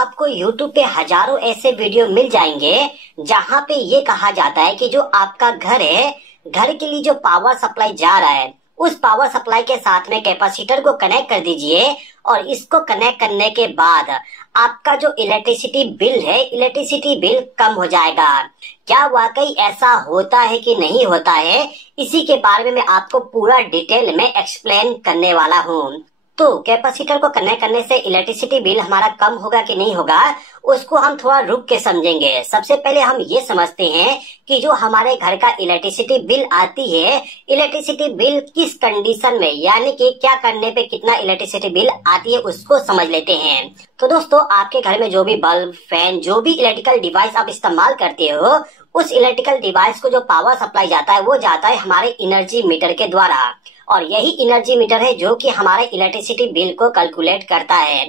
आपको YouTube पे हजारों ऐसे वीडियो मिल जाएंगे जहाँ पे ये कहा जाता है कि जो आपका घर है, घर के लिए जो पावर सप्लाई जा रहा है, उस पावर सप्लाई के साथ में कैपेसिटर को कनेक्ट कर दीजिए और इसको कनेक्ट करने के बाद आपका जो इलेक्ट्रिसिटी बिल है, इलेक्ट्रिसिटी बिल कम हो जाएगा। क्या वाकई ऐसा होता है कि नहीं होता है, इसी के बारे में मैं आपको पूरा डिटेल में एक्सप्लेन करने वाला हूँ। तो कैपेसिटर को कनेक्ट करने से इलेक्ट्रिसिटी बिल हमारा कम होगा कि नहीं होगा, उसको हम थोड़ा रुक के समझेंगे। सबसे पहले हम ये समझते हैं कि जो हमारे घर का इलेक्ट्रिसिटी बिल आती है, इलेक्ट्रिसिटी बिल किस कंडीशन में, यानी कि क्या करने पे कितना इलेक्ट्रिसिटी बिल आती है, उसको समझ लेते हैं। तो दोस्तों, आपके घर में जो भी बल्ब, फैन, जो भी इलेक्ट्रिकल डिवाइस आप इस्तेमाल करते हो, उस इलेक्ट्रिकल डिवाइस को जो पावर सप्लाई जाता है वो जाता है हमारे एनर्जी मीटर के द्वारा। और यही एनर्जी मीटर है जो कि हमारे इलेक्ट्रिसिटी बिल को कैलकुलेट करता है।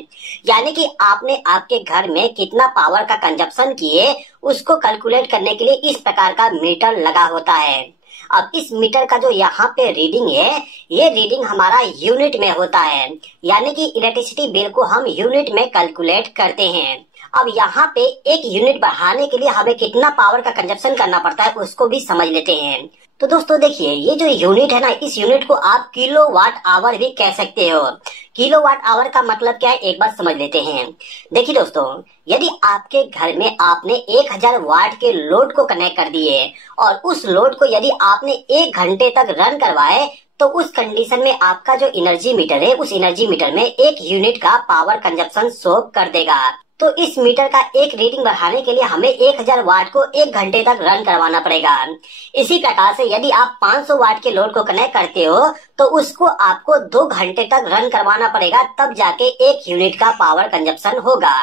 यानी कि आपने आपके घर में कितना पावर का कंजप्शन किए, उसको कैलकुलेट करने के लिए इस प्रकार का मीटर लगा होता है। अब इस मीटर का जो यहाँ पे रीडिंग है, ये रीडिंग हमारा यूनिट में होता है। यानी कि इलेक्ट्रिसिटी बिल को हम यूनिट में कैलकुलेट करते हैं। अब यहाँ पे एक यूनिट बढ़ाने के लिए हमें कितना पावर का कंजप्शन करना पड़ता है, उसको भी समझ लेते हैं। तो दोस्तों देखिए, ये जो यूनिट है ना, इस यूनिट को आप किलोवाट आवर भी कह सकते हो। किलोवाट आवर का मतलब क्या है, एक बार समझ लेते हैं। देखिए दोस्तों, यदि आपके घर में आपने 1000 वाट के लोड को कनेक्ट कर दिए और उस लोड को यदि आपने 1 घंटे तक रन करवाए, तो उस कंडीशन में आपका जो एनर्जी मीटर है, उस एनर्जी मीटर में 1 यूनिट का पावर कंजप्शन शो कर देगा। तो इस मीटर का एक रीडिंग बढ़ाने के लिए हमें 1000 वाट को 1 घंटे तक रन करवाना पड़ेगा। इसी प्रकार से यदि आप 500 वाट के लोड को कनेक्ट करते हो, तो उसको आपको 2 घंटे तक रन करवाना पड़ेगा, तब जाके 1 यूनिट का पावर कंजप्शन होगा।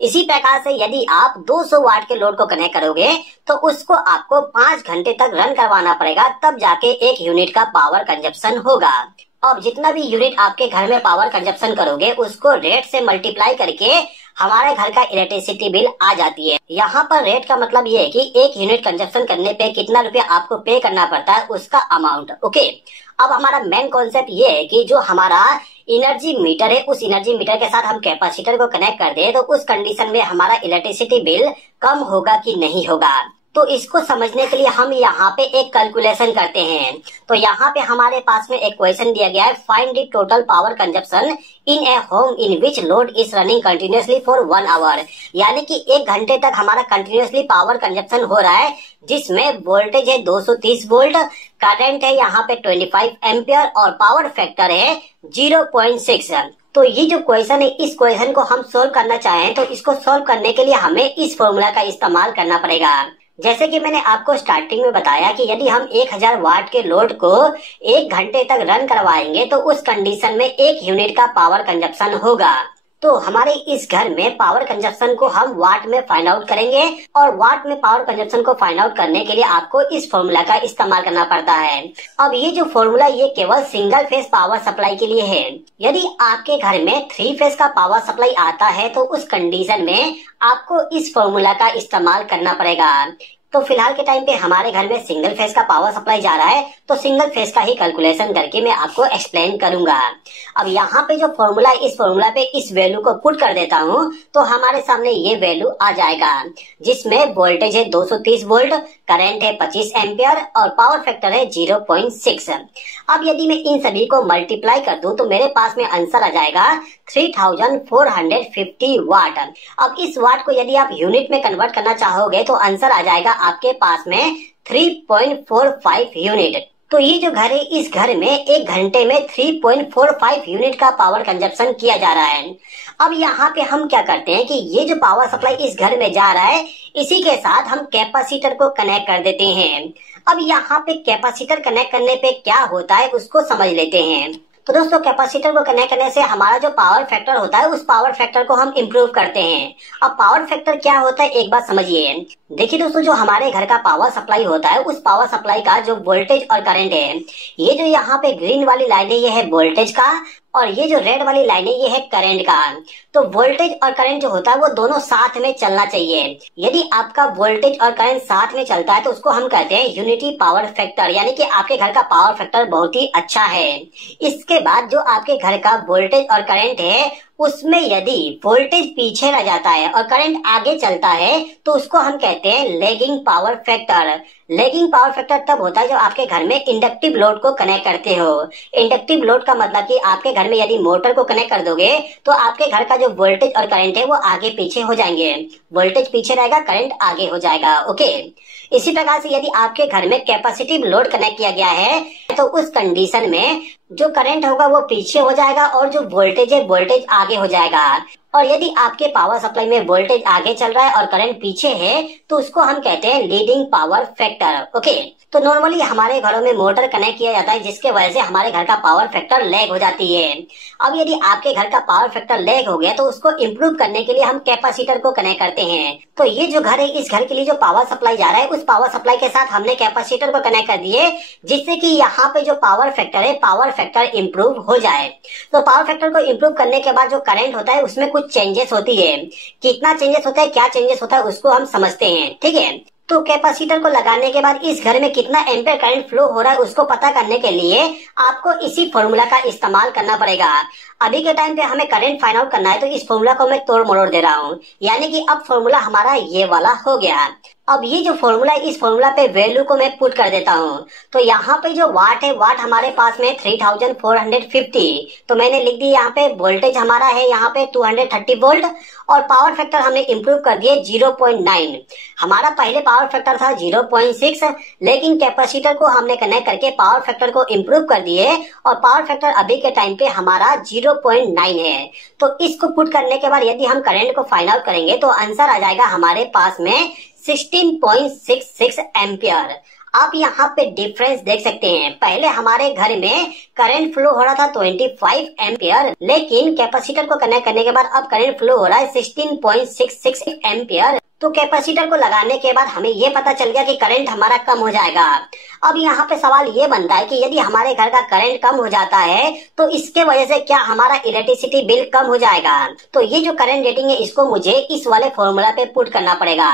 इसी प्रकार से यदि आप 200 वाट के लोड को कनेक्ट करोगे, तो उसको आपको 5 घंटे तक रन करवाना पड़ेगा, तब जाके 1 यूनिट का पावर कंजप्शन होगा। अब जितना भी यूनिट आपके घर में पावर कंजप्शन करोगे, उसको रेट से मल्टीप्लाई करके हमारे घर का इलेक्ट्रिसिटी बिल आ जाती है। यहाँ पर रेट का मतलब ये है कि 1 यूनिट कंजप्शन करने पे कितना रुपया आपको पे करना पड़ता है, उसका अमाउंट। ओके, अब हमारा मेन कॉन्सेप्ट ये है कि जो हमारा एनर्जी मीटर है, उस एनर्जी मीटर के साथ हम कैपेसिटर को कनेक्ट कर दे, तो उस कंडीशन में हमारा इलेक्ट्रिसिटी बिल कम होगा कि नहीं होगा। तो इसको समझने के लिए हम यहाँ पे एक कैलकुलेशन करते हैं। तो यहाँ पे हमारे पास में एक क्वेश्चन दिया गया है, find the total power consumption in a home in which load is running continuously for 1 hour. यानी कि 1 घंटे तक हमारा कंटिन्यूअसली पावर कंजप्शन हो रहा है, जिसमें वोल्टेज है 230 वोल्ट, करंट है यहाँ पे 25 एम्पियर और पावर फैक्टर है 0.6। तो ये जो क्वेश्चन है, इस क्वेश्चन को हम सोल्व करना चाहें तो इसको सोल्व करने के लिए हमें इस फॉर्मूला का इस्तेमाल करना पड़ेगा। जैसे कि मैंने आपको स्टार्टिंग में बताया कि यदि हम 1000 वाट के लोड को 1 घंटे तक रन करवाएंगे, तो उस कंडीशन में 1 यूनिट का पावर कंजप्शन होगा। तो हमारे इस घर में पावर कंजप्शन को हम वाट में फाइंड आउट करेंगे, और वाट में पावर कंजप्शन को फाइंड आउट करने के लिए आपको इस फॉर्मूला का इस्तेमाल करना पड़ता है। अब ये जो फॉर्मूला, ये केवल सिंगल फेज पावर सप्लाई के लिए है। यदि आपके घर में 3 फेज का पावर सप्लाई आता है, तो उस कंडीशन में आपको इस फॉर्मूला का इस्तेमाल करना पड़ेगा। तो फिलहाल के टाइम पे हमारे घर में सिंगल फेज का पावर सप्लाई जा रहा है, तो सिंगल फेज का ही कैलकुलेशन करके मैं आपको एक्सप्लेन करूंगा। अब यहाँ पे जो फॉर्मूला, इस फॉर्मूला पे इस वैल्यू को पुट कर देता हूँ, तो हमारे सामने ये वैल्यू आ जाएगा, जिसमें वोल्टेज है 230 वोल्ट, करंट है 25 एम्पियर और पावर फैक्टर है 0.6। अब यदि मैं इन सभी को मल्टीप्लाई कर दूं, तो मेरे पास में आंसर आ जाएगा 3450 वाट। अब इस वाट को यदि आप यूनिट में कन्वर्ट करना चाहोगे, तो आंसर आ जाएगा आपके पास में 3.45 यूनिट। तो ये जो घर है, इस घर में 1 घंटे में 3.45 यूनिट का पावर कंजप्शन किया जा रहा है। अब यहाँ पे हम क्या करते हैं कि ये जो पावर सप्लाई इस घर में जा रहा है, इसी के साथ हम कैपेसिटर को कनेक्ट कर देते हैं। अब यहाँ पे कैपेसिटर कनेक्ट करने पे क्या होता है, उसको समझ लेते हैं। तो दोस्तों, कैपेसिटर को कनेक्ट करने से हमारा जो पावर फैक्टर होता है, उस पावर फैक्टर को हम इम्प्रूव करते हैं। अब पावर फैक्टर क्या होता है, एक बात समझिए। देखिए दोस्तों, जो हमारे घर का पावर सप्लाई होता है, उस पावर सप्लाई का जो वोल्टेज और करंट है, ये जो यहाँ पे ग्रीन वाली लाइन है, ये है वोल्टेज का, और ये जो रेड वाली लाइन है, ये है करंट का। तो वोल्टेज और करंट जो होता है, वो दोनों साथ में चलना चाहिए। यदि आपका वोल्टेज और करंट साथ में चलता है, तो उसको हम कहते हैं यूनिटी पावर फैक्टर, यानी कि आपके घर का पावर फैक्टर बहुत ही अच्छा है। इसके बाद जो आपके घर का वोल्टेज और करंट है, उसमें यदि वोल्टेज पीछे रह जाता है और करंट आगे चलता है तो उसको हम कहते हैं lagging power factor. Lagging power factor तब होता है जब आपके घर में इंडक्टिव लोड को कनेक्ट करते हो। इंडक्टिव लोड का मतलब कि आपके घर में यदि मोटर को कनेक्ट कर दोगे तो आपके घर का जो वोल्टेज और करंट है वो आगे पीछे हो जाएंगे। वोल्टेज पीछे रहेगा, करंट आगे हो जाएगा। ओके, इसी प्रकार से यदि आपके घर में कैपेसिटिव लोड कनेक्ट किया गया है तो उस कंडीशन में जो करंट होगा वो पीछे हो जाएगा और जो वोल्टेज है वोल्टेज आगे हो जाएगा। और यदि आपके पावर सप्लाई में वोल्टेज आगे चल रहा है और करंट पीछे है तो उसको हम कहते हैं लीडिंग पावर फैक्टर। ओके, तो नॉर्मली हमारे घरों में मोटर कनेक्ट किया जाता है जिसके वजह से हमारे घर का पावर फैक्टर लैग हो जाती है। अब यदि आपके घर का पावर फैक्टर लैग हो गया तो उसको इम्प्रूव करने के लिए हम कैपेसिटर को कनेक्ट करते हैं। तो ये जो घर है, इस घर के लिए जो पावर सप्लाई जा रहा है उस पावर सप्लाई के साथ हमने कैपेसिटर को कनेक्ट कर दिए जिससे कि यहाँ पे जो पावर फैक्टर है पावर फैक्टर इम्प्रूव हो जाए। तो पावर फैक्टर को इम्प्रूव करने के बाद जो करंट होता है उसमें कुछ चेंजेस होती है। कितना चेंजेस होता है, क्या चेंजेस होता है उसको हम समझते हैं। ठीक है, तो कैपेसिटर को लगाने के बाद इस घर में कितना एम्पियर करंट फ्लो हो रहा है उसको पता करने के लिए आपको इसी फॉर्मूला का इस्तेमाल करना पड़ेगा। अभी के टाइम पे हमें करंट फाइंड आउट करना है तो इस फॉर्मूला को मैं तोड़ मरोड़ दे रहा हूँ, यानी कि अब फॉर्मूला हमारा ये वाला हो गया। अब ये जो फॉर्मूला है इस फॉर्मूला पे वैल्यू को मैं पुट कर देता हूँ। तो यहाँ पे जो वाट है, वाट हमारे पास में 3450। तो मैंने लिख दी यहाँ पे। वोल्टेज हमारा है यहाँ पे 230 वोल्ट और पावर फैक्टर हमने इम्प्रूव कर दिए 0.9। हमारा पहले पावर फैक्टर था 0.6, लेकिन कैपेसिटर को हमने कनेक्ट करके पावर फैक्टर को इम्प्रूव कर दिए और पावर फैक्टर अभी के टाइम पे हमारा 0.9 है। तो इसको पुट करने के बाद यदि हम करंट को फाइंड आउट करेंगे तो आंसर आ जाएगा हमारे पास में 16.66 एम्पियर। आप यहाँ पे डिफरेंस देख सकते हैं। पहले हमारे घर में करंट फ्लो हो रहा था 25 एम्पियर, लेकिन कैपेसिटर को कनेक्ट करने के बाद अब करंट फ्लो हो रहा है 16.66 एम्पियर। तो कैपेसिटर को लगाने के बाद हमें ये पता चल गया कि करंट हमारा कम हो जाएगा। अब यहाँ पे सवाल ये बनता है कि यदि हमारे घर का करंट कम हो जाता है तो इसके वजह से क्या हमारा इलेक्ट्रिसिटी बिल कम हो जाएगा? तो ये जो करंट रेटिंग है इसको मुझे इस वाले फॉर्मूला पे पुट करना पड़ेगा।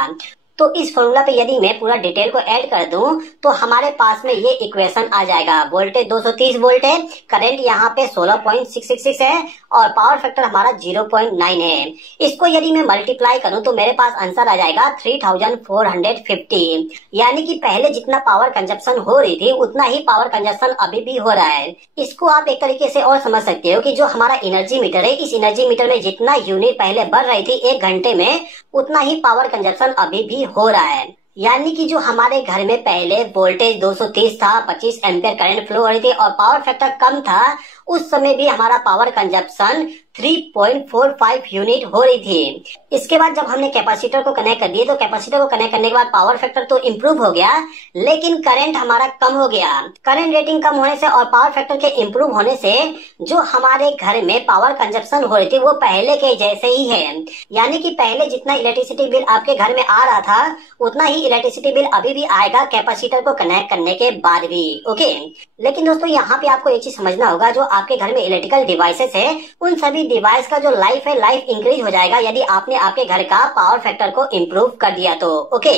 तो इस फॉर्मूला पे यदि मैं पूरा डिटेल को ऐड कर दूं तो हमारे पास में ये इक्वेशन आ जाएगा। वोल्टेज 230 वोल्ट है, करंट यहाँ पे 16.666 है और पावर फैक्टर हमारा 0.9 है। इसको यदि मैं मल्टीप्लाई करूं तो मेरे पास आंसर आ जाएगा 3450। यानी कि पहले जितना पावर कंजप्शन हो रही थी उतना ही पावर कंजप्शन अभी भी हो रहा है। इसको आप एक तरीके से और समझ सकते हो कि जो हमारा एनर्जी मीटर है, इस एनर्जी मीटर में जितना यूनिट पहले बढ़ रही थी 1 घंटे में, उतना ही पावर कंजप्शन अभी भी हो रहा है। यानी कि जो हमारे घर में पहले वोल्टेज 230 था, 25 एम्पियर करंट फ्लो हो रही थी और पावर फैक्टर कम था, उस समय भी हमारा पावर कंजप्शन 3.45 यूनिट हो रही थी। इसके बाद जब हमने कैपेसिटर को कनेक्ट कर दिए तो कैपेसिटर को कनेक्ट करने के बाद पावर फैक्टर तो इम्प्रूव हो गया, लेकिन करंट हमारा कम हो गया। करंट रेटिंग कम होने से और पावर फैक्टर के इम्प्रूव होने से जो हमारे घर में पावर कंजप्शन हो रही थी वो पहले के जैसे ही है। यानी कि पहले जितना इलेक्ट्रिसिटी बिल आपके घर में आ रहा था उतना ही इलेक्ट्रिसिटी बिल अभी भी आएगा कैपेसिटर को कनेक्ट करने के बाद भी। ओके, लेकिन दोस्तों यहाँ पे आपको एक चीज समझना होगा, जो आपके घर में इलेक्ट्रिकल डिवाइसेस है उन सभी डिवाइस का जो लाइफ है, लाइफ इंक्रीज हो जाएगा यदि आपने आपके घर का पावर फैक्टर को इम्प्रूव कर दिया तो। ओके,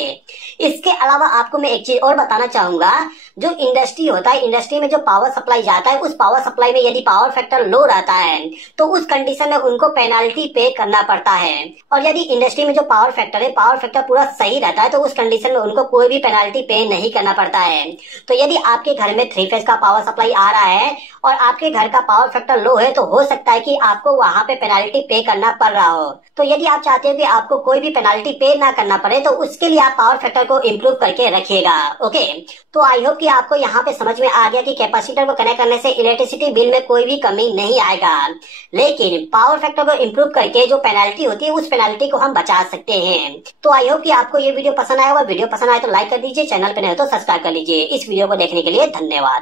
इसके अलावा आपको मैं एक चीज और बताना चाहूंगा। जो इंडस्ट्री होता है, इंडस्ट्री में जो पावर सप्लाई जाता है उस पावर सप्लाई में यदि पावर फैक्टर लो रहता है तो उस कंडीशन में उनको पेनाल्टी पे करना पड़ता है। और यदि इंडस्ट्री में जो पावर फैक्टर है, पावर फैक्टर पूरा सही रहता है तो उस कंडीशन में उनको कोई भी पेनाल्टी पे नहीं करना पड़ता है। तो यदि आपके घर में 3 फेज का पावर सप्लाई आ रहा है और आपके घर का पावर फैक्टर लो है तो हो सकता है कि आपको वहां पे पेनाल्टी पे करना पड़ रहा हो। तो यदि आप चाहते हो कि आपको कोई भी पेनाल्टी पे ना करना पड़े तो उसके लिए आप पावर फैक्टर को इम्प्रूव करके रखिएगा। ओके, तो आई होप कि आपको यहाँ पे समझ में आ गया कि कैपेसिटर को कनेक्ट करने से इलेक्ट्रिसिटी बिल में कोई भी कमी नहीं आएगा, लेकिन पावर फैक्टर को इम्प्रूव करके जो पेनाल्टी होती है उस पेनाल्टी को हम बचा सकते हैं। तो आई होप कि आपको ये वीडियो पसंद आया होगा। वीडियो पसंद आए तो लाइक कर दीजिए, चैनल पे नहीं हो तो सब्सक्राइब कर लीजिए। इस वीडियो को देखने के लिए धन्यवाद।